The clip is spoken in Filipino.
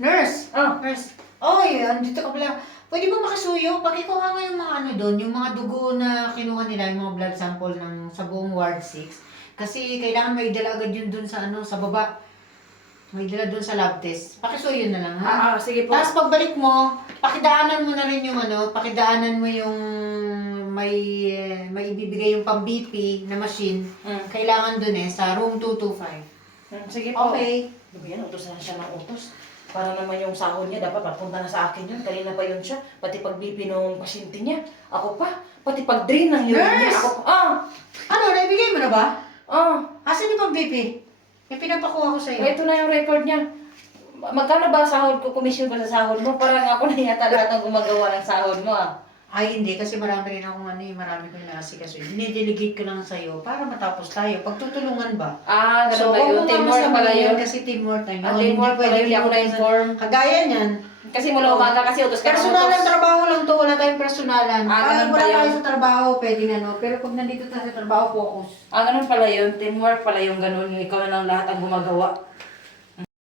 Nurse! Ah. Nurse! Oy, andito ka pala. Pwede ba makasuyo? Pakikuha nga yung mga ano doon, yung mga dugo na kinuha nila, yung mga blood sample sa buong Ward 6. Kasi kailangan may dala agad yun doon sa ano, sa baba. May dala doon sa lab test. Pakisuyo na lang, ha? Sige po. Tapos pagbalik mo, pakidaanan mo na rin yung ano, pakidaanan mo yung may ibibigay yung pang-BP na machine. Kailangan doon sa room 225. Sige po. Okay. Diba yan, utos na siya ng utos. Para naman yung sahod niya, dapat papunta na sa akin yun. Kanina pa yun siya. Pati pag BP ng pasyente niya. Ako pa. Pati pag drain ng urine niya. Nurse! Ako pa. Ano, naibigay mo na ba? Ah. Asan yung pang-BP? Yung pinapakuha ko sa'yo. Ito na yung record niya. Magkano ba sahod ko? Commission ko sa sahod mo? Parang ako na yata lahat ng gumagawa ng sahod mo Ay, hindi. Kasi marami rin akong marami ko inaasikaso. Dinedelegate ko lang sa'yo para matapos tayo. Pagtutulungan ba? Ganun na yun. huwag mo Teamwork nga pala yun. Kasi teamwork tayo. Teamwork pala yun. Hindi ako na-inform. Kagaya niyan. Kasi mula umaga kasi utos ka ng Personalan utos. trabaho lang to. Wala tayong personalan. Pag Ganun wala ba yun? tayo sa trabaho, pwede na, no? Pero pag nandito tayo sa trabaho, focus. Ganun pala yun. Teamwork pala yung ganun. Yung ikaw na lang lahat ang gumagawa.